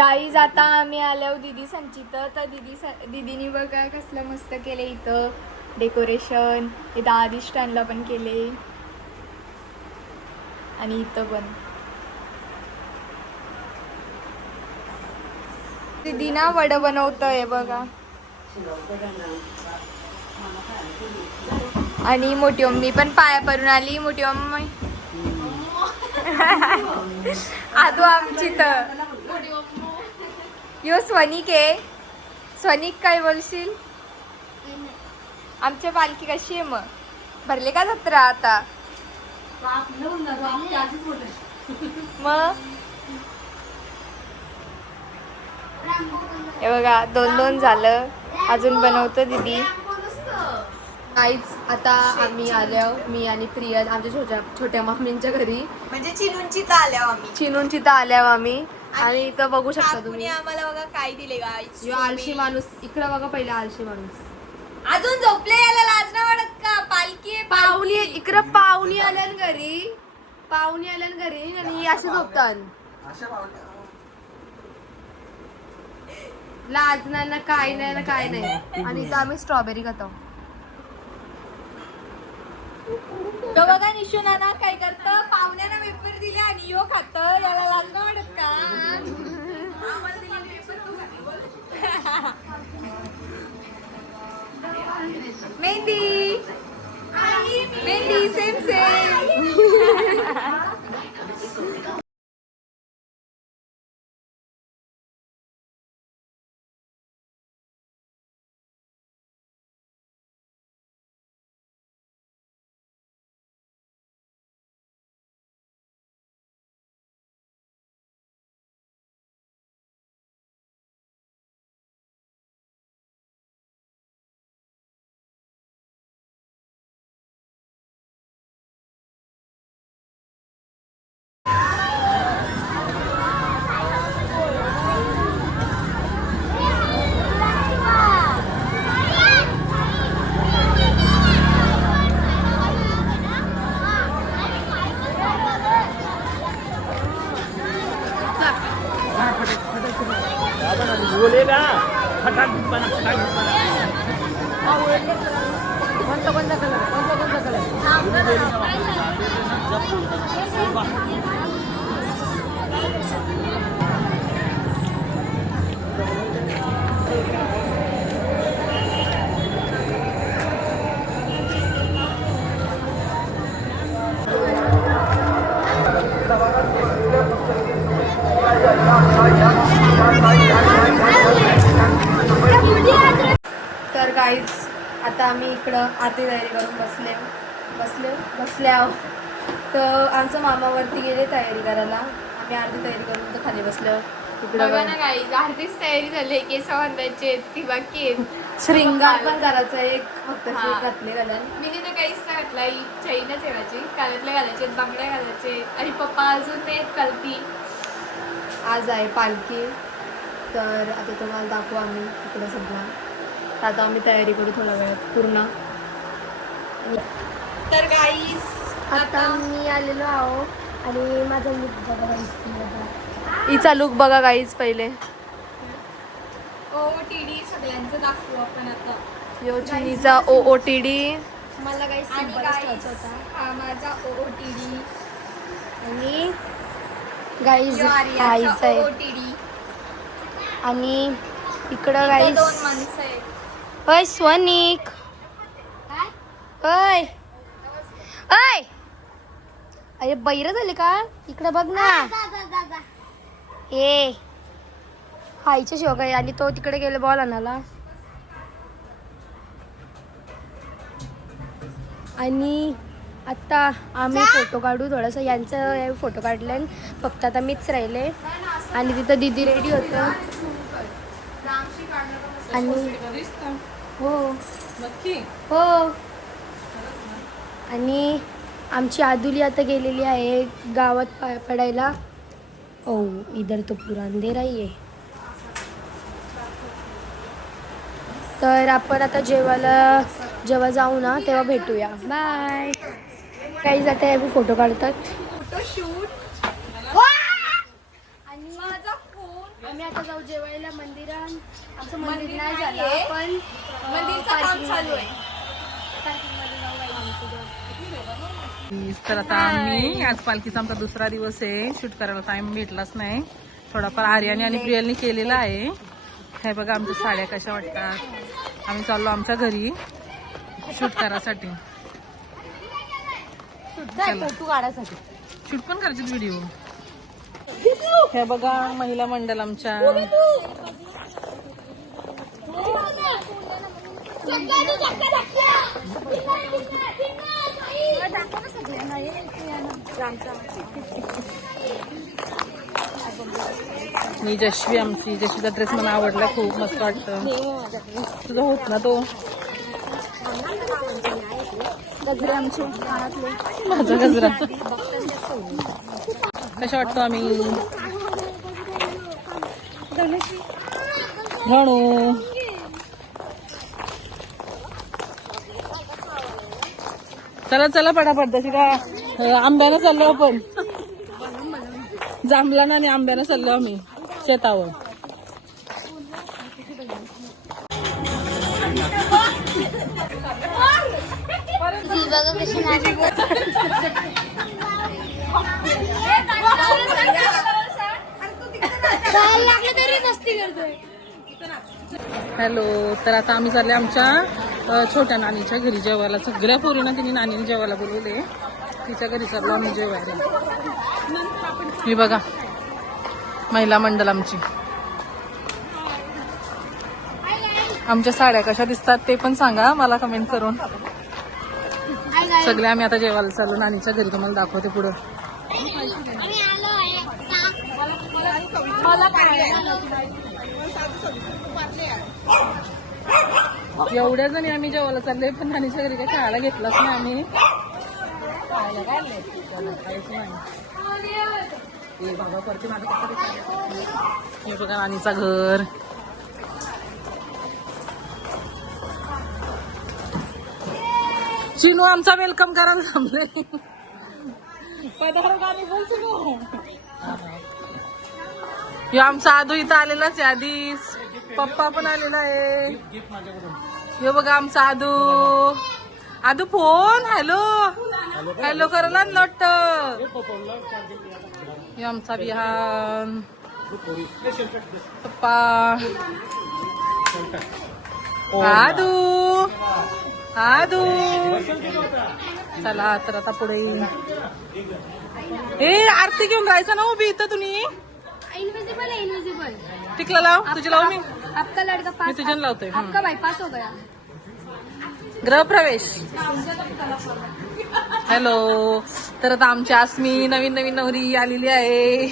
Guys आता आम्ही आल्यावर दिदी संचित तर दिदीनी बघा कसलं मस्त केले इथं डेकोरेशन. इथं आधी स्टँडला पण केले आणि इथं पण. दिदी ना वडा बनवतंय बघा. आणि मोठी मम्मी पण पाया पडून आली. मोठी मम्मी आदू आमची तर यो स्वनिक आहे. स्वनिक काय बोलशील? आमच्या पालखी कशी आहे मग? भरले का जत्रा आता? मग हे बघा 2-2 झालं. अजून बनवतो दीदी. काहीच आता आम्ही आलो, मी आणि प्रिया आमच्या छोट्या मामींच्या घरी, म्हणजे चिनूंची तर आल्यावर आम्ही. आणि इथं बघू शकता तुम्ही आम्हाला बघा काय दिले गाईस. यो आळशी माणूस इकडं बघा. पहिला आळशी माणूस अजून झोपले. याला लाज नाही वाटत का? पालखी आहे, पाहुणी इकडं. पाहुणी आल्यान घरी आणि असे झोपतात. लाज नाही ना, काय नाही ना, काय नाही. आणि इथं आम्ही स्ट्रॉबेरी खातो. तो बघा निशू नाना काय करतं, पाहुण्याला पेपर दिले आणि यो खात. याला लाज नाही वाटत का? मेहंदी मेहंदी सेम बोलेगा फटाक बना कोणता कलर तर गाईज आता आम्ही इकडं आरती तयारी करून बसल्या. तर आमचं मामावरती गेले तयारी करायला. आम्ही आरती तयारी करून तर खाली बसलो. बघा ना गाईस, आरतीच तयारी झाली. केस बांधायचे ती बाकी आहेत. श्रृंगार पण करायचा एक फक्त घातले घालायला. मी तिथं काहीच नाही घातला. ही चैनच ठेवायची, कानातले घालायचे, बांगड्या घालायचे. आणि पप्पा अजून ते कलती. आज आहे पालखी. तर आता तुम्हाला दाखवू आम्ही तिकडं सगळं. आता आम्ही तयारी करू थोड्या वेळात पूर्ण. तर गाईस आता मी आलेलो आहो आणि माझा लुक बघा. हिचा लुक बघा गाईज पहिले. OOTD सगळ्यांचं दाखवू आपण आता. यो चिनीचा OOTD. मला काही हा माझा OOTD आणि गाईज आईचा OOTD. आणि इकडं गाईज 2 माणसं आहेत. ओय स्वनिक, ओय ओय, अरे बैर झाले का? इकडे बघ ना. ए आईच्या शिवाय आहे. आणि तो तिकडे गेले बॉल आणायला. आणि आता आम्ही फोटो काढू थोडासा. यांचं फोटो काढले फक्त आता मीच राहिले. आणि तिथं दीदी रेडी होतं. आणि हो हो. आणि आमची आदुली आता गेलेली आहे गावात पाया पडायला. ओ इधर तो पूरा अंधेरा ही आहे. तर आपण आता जेव्हा जाऊ ना तेव्हा भेटूया. बाय. काही जाते फोटो काढतात. फोटोशूट आणि माझा फोन आम्ही आता जाऊ जेवायला मंदिरात. आमचं मंदिर नाही नाहीये. झालं पण मंदिरचं काम चालू आहे. पार्किंगमध्ये जाऊ आम्ही. तर आता आम्ही आज पालखीचा आमचा दुसरा दिवस आहे. शूट करायला टाइम भेटलाच नाही. थोडाफार आर्याने आणि प्रियलनी केलेला आहे. हे बघा आमच्या साड्या कशा वाटतात. आम्ही चाललो आमच्या घरी शूट करायसाठी. तू काढायसाठी शूट पण करायचे व्हिडिओ. हे बघा महिला मंडळ आमच्या. मी जश्वी आमची. जश्वीचा ड्रेस मला आवडला खूप मस्त वाटतं. तुझं होत ना तो गजरे आमचे कानातले. माझा गजरा कशा वाटतो आम्ही. म्हणू चला चला पटापट. तशी का आंब्यानं चाललो आपण. जांभळानं आणि आंब्यानं चाललो आम्ही शेतावर. बघा कशी नाची. लागलं तरी मस्ती करतोय. हॅलो. तर आता आम्ही चालले आमच्या छोट्या नानीच्या घरी जेवायला. सगळ्या पोरींना तिने नानीने जेवायला बोलवले. तिच्या घरी चाललो आम्ही जेवायला. ही बघा महिला मंडळ आमची. आमच्या साड्या कशा दिसतात ते पण सांगा मला कमेंट करून. सगळे आम्ही आता जेवायला चाललो नानीच्या घरी. तुम्हाला दाखवते पुढं. एवढ्या जणी आम्ही जेवायला चाललोय पण नानीच्या घरी काही खायला घेतलंच नाही आम्ही. हे बघा नानीचा घर. चिनू आमचा वेलकम करायला थांबले. पदार्थ गाणी बोल चिनू. हे आमचा आदू इथं आलेलाच आहे आधीच. पप्पा पण आलेला आहे. हे बघा आमचा आदू. आदू फोन हॅलो हॅलो करायला नट. हे आमचा बिहान पप्पा. आदू आदू. चला तर आता पुढे. ए आरती घेऊन राहायचं ना उभी इथं तुम्ही. इनविजिबल है इनविजिबल. टिकला लाव. तुझी लाव मी. आपका लड़का मी पास. तुझ्या लावतोय. आपका बाईपास हो गया. गृहप्रवेश. हॅलो. तर आता आमची आसमी नवीन नवीन नवरी आलेली आहे.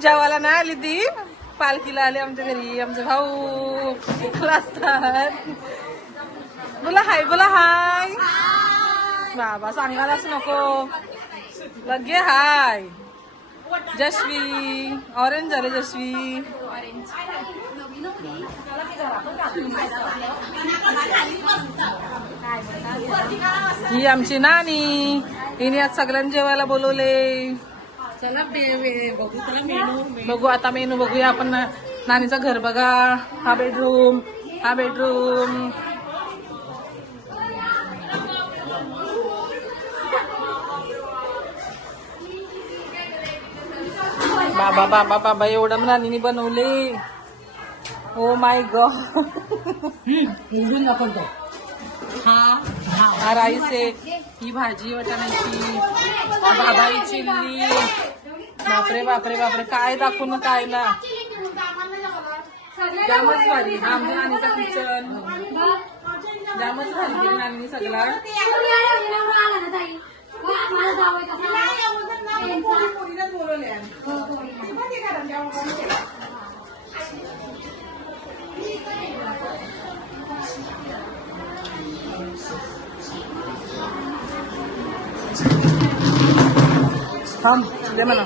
जेवायला नाही आली ती. पालखीला आले आमच्या घरी. आमचे भाऊ असतात. बोला हाय. बोला हाय. बाबा सांगायलाच नको. लगे हाय. जश्वी ऑरेंज झाले. जश्वी ही आमची नानी. हिने आज सगळ्यांनी जेवायला बोलवले. चला बघू आता मेनू बघूया आपण. नानीचं घर बघा. हा बेडरूम. हा बेडरूम. बाबा बाबा बाबा एवढं नानीने बनवले. Oh my God. हा राईस आहे. ही भाजी वाटाण्याची. बाबाई चिल्ली. बापरे बापरे बापरे काय दाखवू ना काय ना. जामच भारी. आमच्या नानीचा किचन जामच भारी केली नानीने सगळा. थांब दे मला.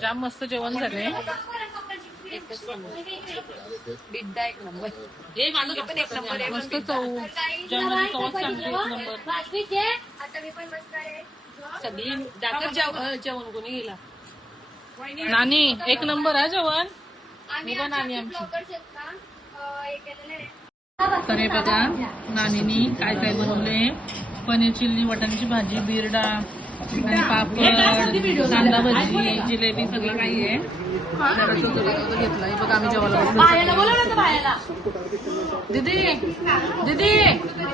जाम मस्त जेवण झाले. बिड्डा एक नंबर. मस्त चव. जेवणाची चवच चांगली एक नंबर. सगळी जेवण कोणी गेला. नानी एक नंबर आहे जेवण. हे बघ नानी आमची. तर हे बघा नानीनी काय काय बनवले. पनीर चिल्ली, वाटाण्याची भाजी, बिरडा आणि पापड, कांदा भजी, जिलेबी सगळं काही आहे. घेतला. हे बघा आम्ही जेवायला. दीदी दीदी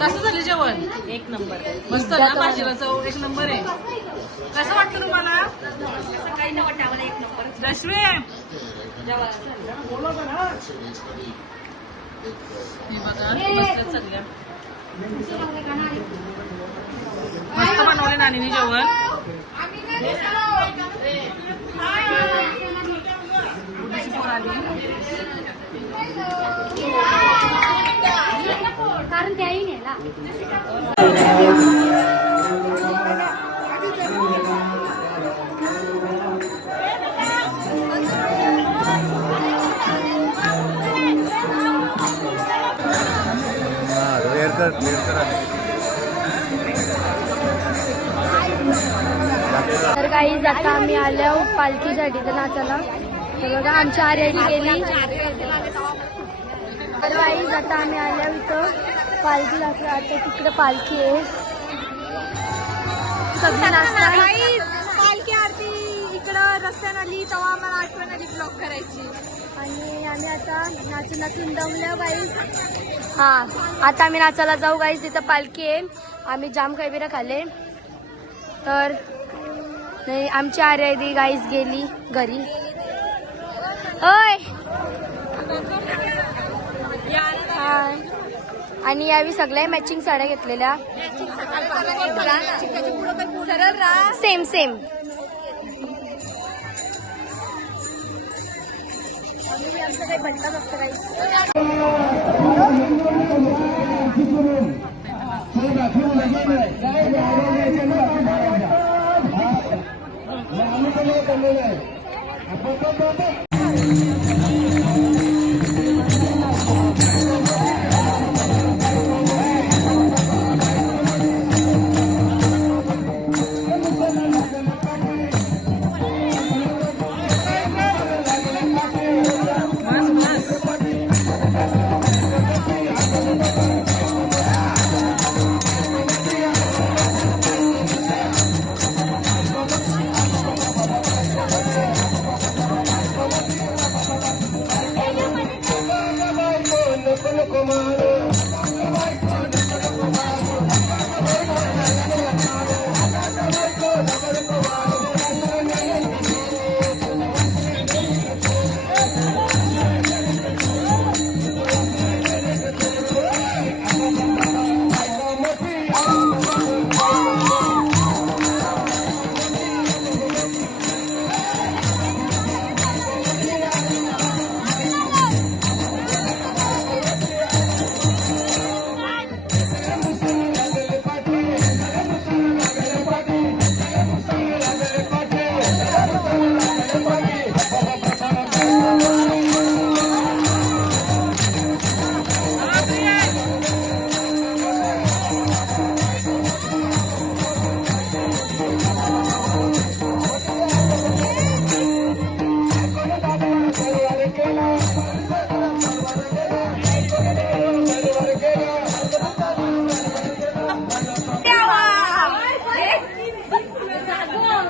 कसं झालं जेवण? एक नंबर. मस्त ना. भाजीला चव एक नंबर आहे. कसं वाटतं तुम्हाला? काही नाही वाटतं आम्हाला. एक नंबर. दशवे हे बघा बसल्यात सगळ्या. मस्त बनवले नानीने जेवण. कारण त्याही नेला. तर काही आता आम्ही आल्या पालखीसाठी तर नाचायला. तर बघा आमची आर्याडी गेली. तर काही आता आम्ही आल्या इथं पालखी लागली. आता तिकडे पालखी आहे. सगळी नाचणार. पालखी आरती इकडं रस्त्यानं आली तेव्हा आम्हाला आठवण आली ब्लॉक करायची. आणि आम्ही आता नाचून नाचून दमल्या गाईस. हा आता आम्ही नाचायला जाऊ गाईस. तिथं पालखी आहे. आम्ही जाम काही बिरा खाल्ले. तर नाही आमची आर्यादी गाईस गेली घरी. ओय हाय. आणि यावेळी सगळ्या मॅचिंग साड्या घेतलेल्या. Same same. आमचं काही भट्टाच असतं गाईस.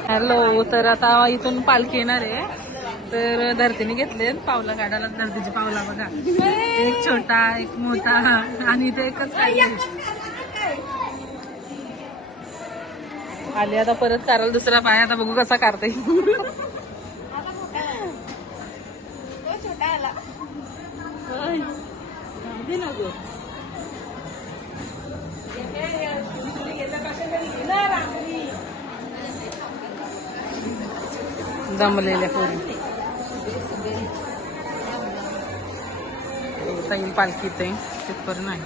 हॅलो. तर आता इथून पालखी येणार आहे. तर धरतीने घेतले पावला काढायला. धरतीची पावला बघा. एक छोटा एक मोठा आणि ते एकच आले. आता परत करायला दुसरा पाय. आता बघू कसा काढते. जमलेल्या पोरी ताई पालखीत आहे तिथपर्यंत नाही.